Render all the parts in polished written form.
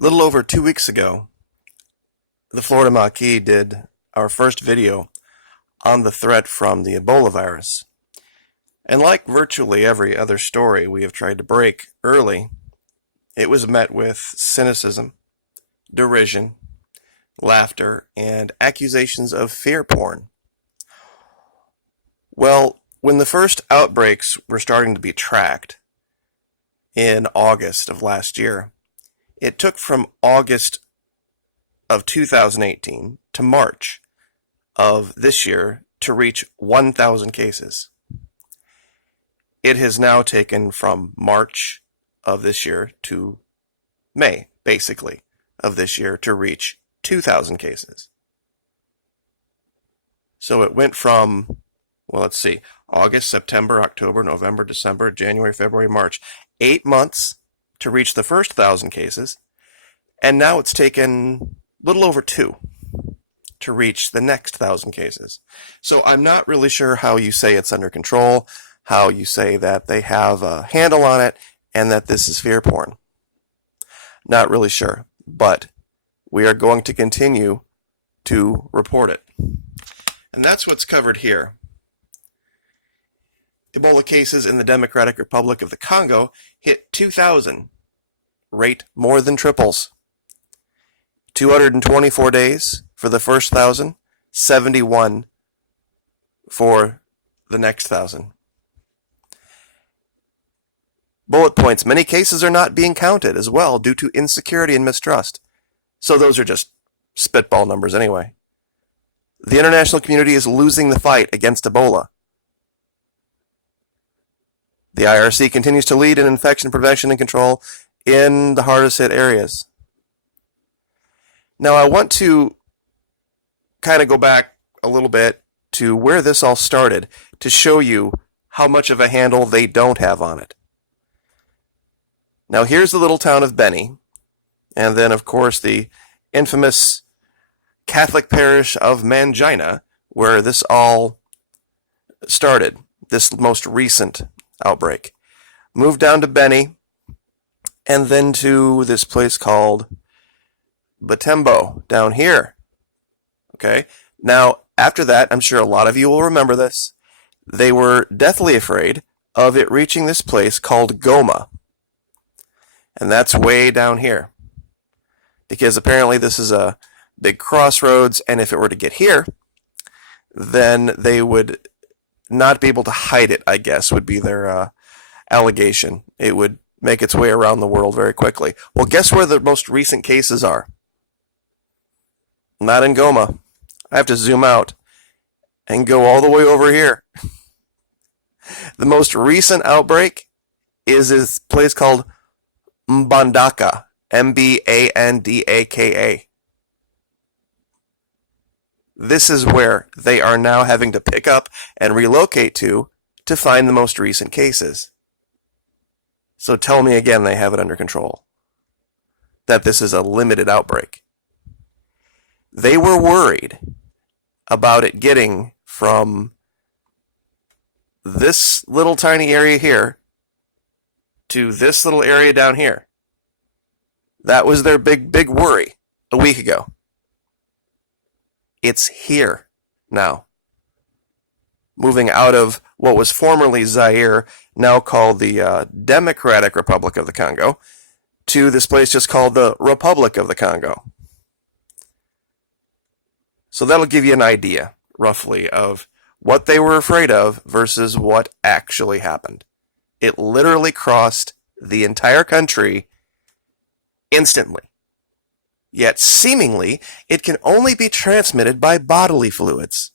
A little over 2 weeks ago, the Florida Maquis did our first video on the threat from the Ebola virus. And like virtually every other story we have tried to break early, it was met with cynicism, derision, laughter, and accusations of fear porn. Well, when the first outbreaks were starting to be tracked in August of last year, it took from August of 2018 to March of this year to reach 1,000 cases. It has now taken from March of this year to May, basically, of this year to reach 2,000 cases. So it went from, August, September, October, November, December, January, February, March. 8 months to reach the first 1,000 cases, and now it's taken a little over 2 to reach the next 1,000 cases. So I'm not really sure how you say it's under control, how you say that they have a handle on it, and that this is fear porn. Not really sure, but we are going to continue to report it. And that's what's covered here. Ebola cases in the Democratic Republic of the Congo hit 2,000, rate more than triples. 224 days for the first 1,000, 71 for the next 1,000. Bullet points. Many cases are not being counted as well due to insecurity and mistrust. So those are just spitball numbers anyway. The international community is losing the fight against Ebola. The IRC continues to lead in infection prevention and control in the hardest hit areas. Now I want to kind of go back a little bit to where this all started to show you how much of a handle they don't have on it. Now here's the little town of Beni, and then of course the infamous Catholic parish of Mangina, where this all started, this most recent outbreak. Moved down to Beni, and then to this place called Butembo, down here. Okay? Now, after that, I'm sure a lot of you will remember this, they were deathly afraid of it reaching this place called Goma. And that's way down here. Because apparently this is a big crossroads, and if it were to get here, then they would not be able to hide it, I guess, would be their allegation. It would make its way around the world very quickly. Well, guess where the most recent cases are? Not in Goma. I have to zoom out and go all the way over here. The most recent outbreak is this place called Mbandaka, Mbandaka. This is where they are now having to pick up and relocate to find the most recent cases. So tell me again they have it under control. That this is a limited outbreak. They were worried about it getting from this little tiny area here to this little area down here. That was their big worry a week ago. It's here now. Moving out of what was formerly Zaire, now called the Democratic Republic of the Congo, to this place just called the Republic of the Congo. So that'll give you an idea, roughly, of what they were afraid of versus what actually happened. It literally crossed the entire country instantly. Yet, seemingly, it can only be transmitted by bodily fluids.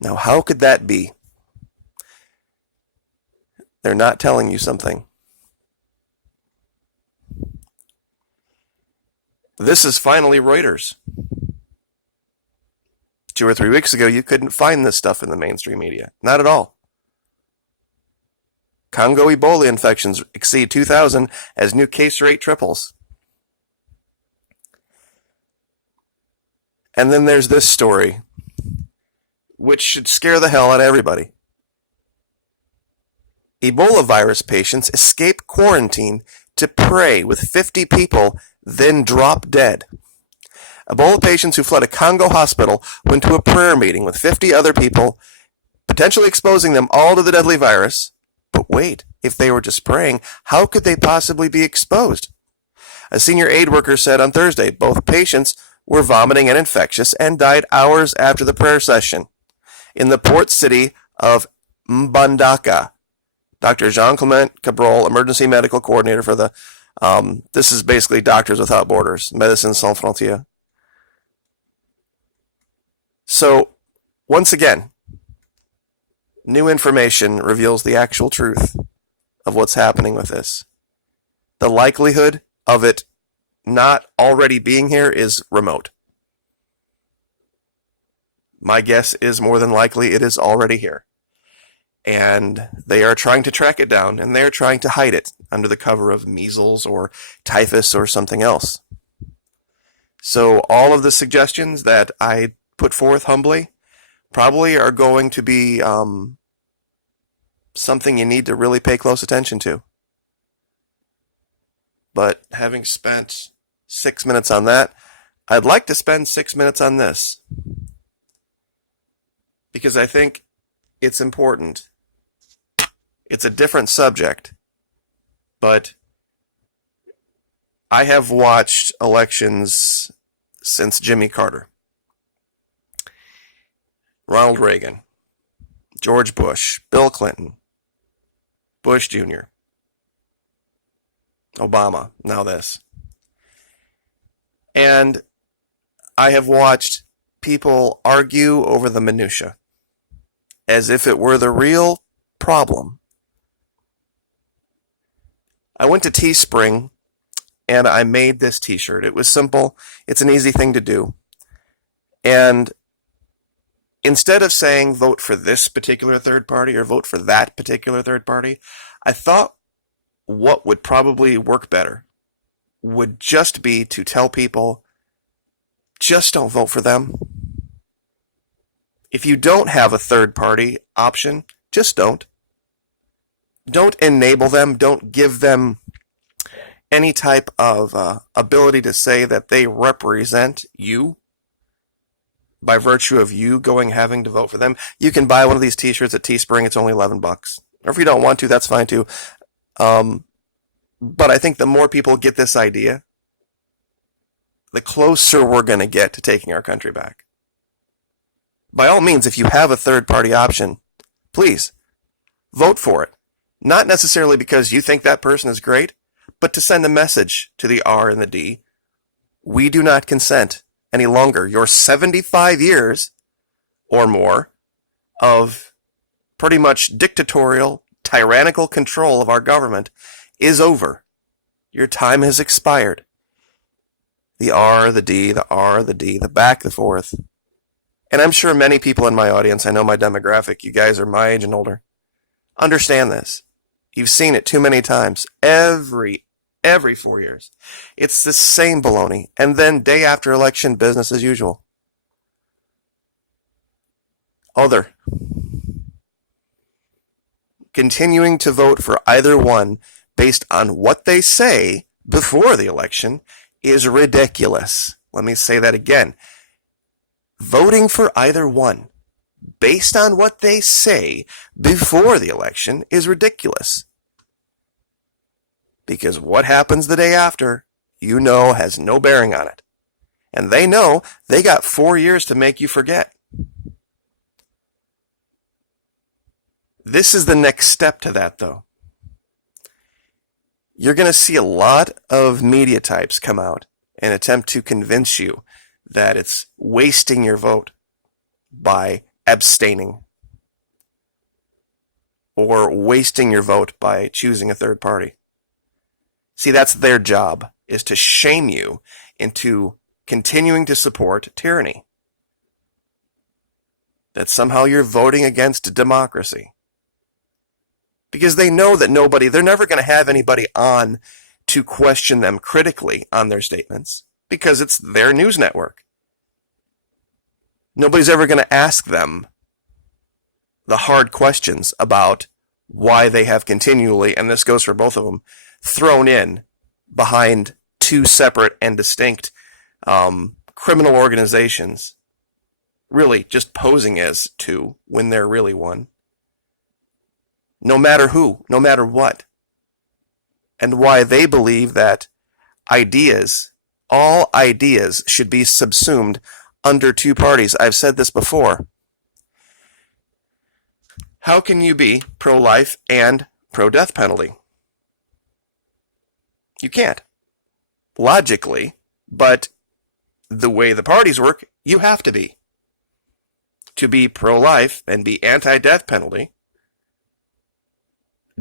Now, how could that be? They're not telling you something. This is finally Reuters. 2 or 3 weeks ago, you couldn't find this stuff in the mainstream media. Not at all. Congo Ebola infections exceed 2,000 as new case rate triples. And then there's this story, which should scare the hell out of everybody. Ebola virus patients escape quarantine to pray with 50 people, then drop dead. Ebola patients who fled a Congo hospital went to a prayer meeting with 50 other people, potentially exposing them all to the deadly virus. But wait, if they were just praying, how could they possibly be exposed? A senior aid worker said on Thursday both patients were vomiting and infectious and died hours after the prayer session. In the port city of Mbandaka, Dr. Jean-Clement Cabral, emergency medical coordinator for the, this is basically Doctors Without Borders, Médecins Sans Frontières. So, once again, new information reveals the actual truth of what's happening with this. The likelihood of it not already being here is remote. My guess is more than likely it is already here. And they are trying to track it down, and they are trying to hide it under the cover of measles or typhus or something else. So all of the suggestions that I put forth humbly probably are going to be something you need to really pay close attention to. But having spent 6 minutes on that, I'd like to spend 6 minutes on this, because I think it's important. It's a different subject, but I have watched elections since Jimmy Carter, Ronald Reagan, George Bush, Bill Clinton, Bush Jr., Obama, now this. And I have watched people argue over the minutia as if it were the real problem. I went to Teespring and I made this t-shirt. It was simple. It's an easy thing to do. And instead of saying vote for this particular third party or vote for that particular third party, I thought what would probably work better would just be to tell people, just don't vote for them. If you don't have a third party option, just don't. Don't enable them. Don't give them any type of ability to say that they represent you by virtue of you having to vote for them. You can buy one of these t-shirts at Teespring. It's only $11. Or if you don't want to, that's fine too. But I think the more people get this idea, the closer we're going to get to taking our country back. By all means, if you have a third-party option, please vote for it. Not necessarily because you think that person is great, but to send a message to the R and the D. We do not consent any longer. Your 75 years or more of pretty much dictatorial, tyrannical control of our government is over. Your time has expired. The R, the D, the R, the D, the back, the forth. And I'm sure many people in my audience, I know my demographic, you guys are my age and older, understand this. You've seen it too many times. Every 4 years. It's the same baloney. And then day after election, business as usual. Other. Continuing to vote for either one based on what they say before the election is ridiculous. Let me say that again. Voting for either one based on what they say before the election is ridiculous. Because what happens the day after, has no bearing on it. And they know they got 4 years to make you forget. This is the next step to that, though. You're going to see a lot of media types come out and attempt to convince you that it's wasting your vote by abstaining or wasting your vote by choosing a third party. See, that's their job, is to shame you into continuing to support tyranny. That somehow you're voting against democracy. Because they know that they're never going to have anybody on to question them critically on their statements, because it's their news network. Nobody's ever going to ask them the hard questions about why they have continually, and this goes for both of them, thrown in behind two separate and distinct criminal organizations, really just posing as two when they're really one. No matter who, no matter what. And why they believe that ideas, all ideas, should be subsumed under two parties. I've said this before. How can you be pro-life and pro-death penalty? You can't. Logically, but the way the parties work, you have to be. To be pro-life and be anti-death penalty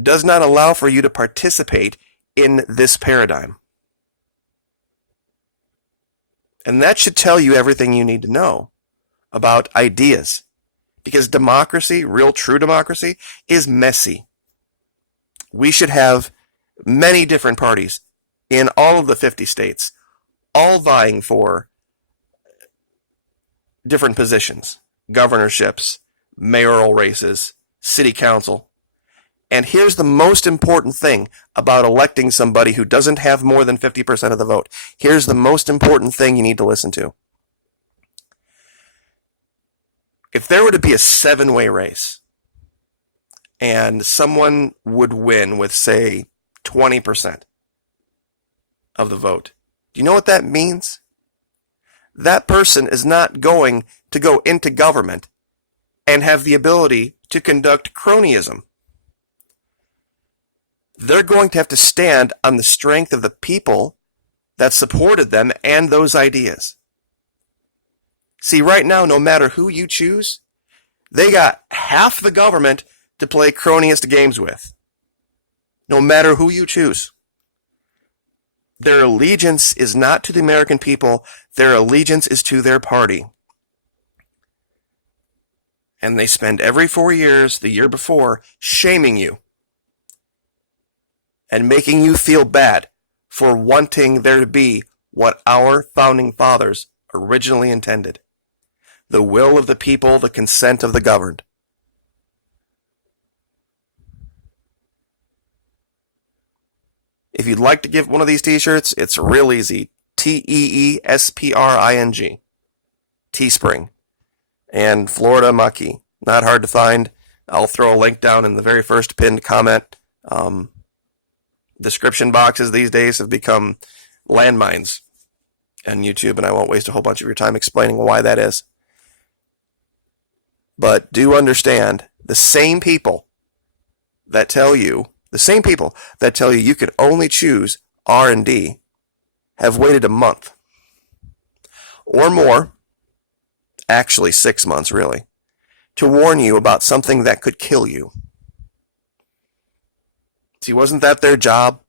does not allow for you to participate in this paradigm. And that should tell you everything you need to know about ideas. Because democracy, real true democracy, is messy. We should have many different parties in all of the 50 states, all vying for different positions, governorships, mayoral races, city council. And here's the most important thing about electing somebody who doesn't have more than 50% of the vote. Here's the most important thing you need to listen to. If there were to be a 7-way race and someone would win with, say, 20% of the vote, do you know what that means? That person is not going to go into government and have the ability to conduct cronyism. They're going to have to stand on the strength of the people that supported them and those ideas. See, right now, no matter who you choose, they got half the government to play cronyist games with. No matter who you choose. Their allegiance is not to the American people. Their allegiance is to their party. And they spend every 4 years, the year before, shaming you and making you feel bad for wanting there to be what our founding fathers originally intended. The will of the people, the consent of the governed. If you'd like to get one of these t-shirts, it's real easy. Teespring. Teespring. And Florida Maki. Not hard to find. I'll throw a link down in the very first pinned comment. Description boxes these days have become landmines on YouTube, and I won't waste a whole bunch of your time explaining why that is. But do understand, the same people that tell you you can only choose R&D have waited a month or more, actually 6 months really, to warn you about something that could kill you. See, wasn't that their job,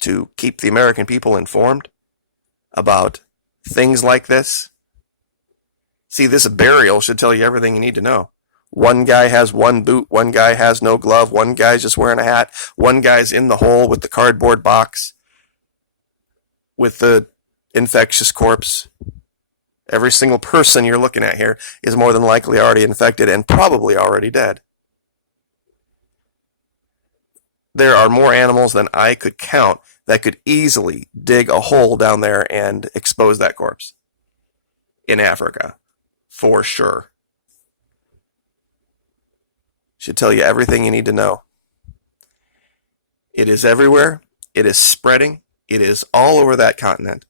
to keep the American people informed about things like this? See, this burial should tell you everything you need to know. One guy has one boot, one guy has no glove, one guy's just wearing a hat, one guy's in the hole with the cardboard box with the infectious corpse. Every single person you're looking at here is more than likely already infected and probably already dead. There are more animals than I could count that could easily dig a hole down there and expose that corpse. In Africa. For sure. Should tell you everything you need to know. It is everywhere. It is spreading. It is all over that continent.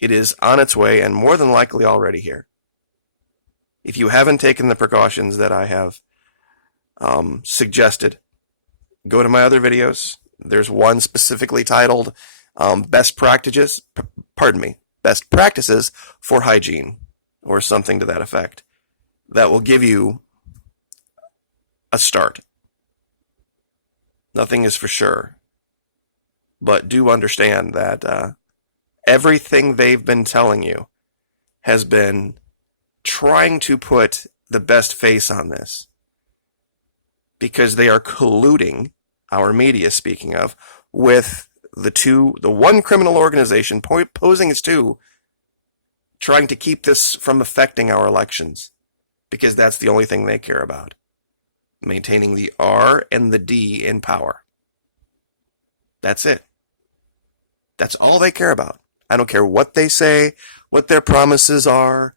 It is on its way and more than likely already here. If you haven't taken the precautions that I have suggested, go to my other videos. There's one specifically titled Best Practices for Hygiene, or something to that effect. That will give you a start. Nothing is for sure. But do understand that everything they've been telling you has been trying to put the best face on this. Because they are colluding, our media speaking of, with the one criminal organization posing as two, trying to keep this from affecting our elections. Because that's the only thing they care about. Maintaining the R and the D in power. That's it. That's all they care about. I don't care what they say, what their promises are.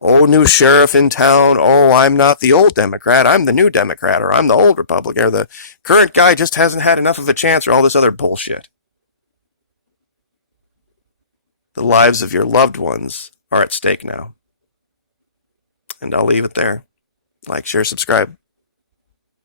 Oh, new sheriff in town. Oh, I'm not the old Democrat. I'm the new Democrat, or I'm the old Republican, or the current guy just hasn't had enough of a chance, or all this other bullshit. The lives of your loved ones are at stake now. And I'll leave it there. Like, share, subscribe.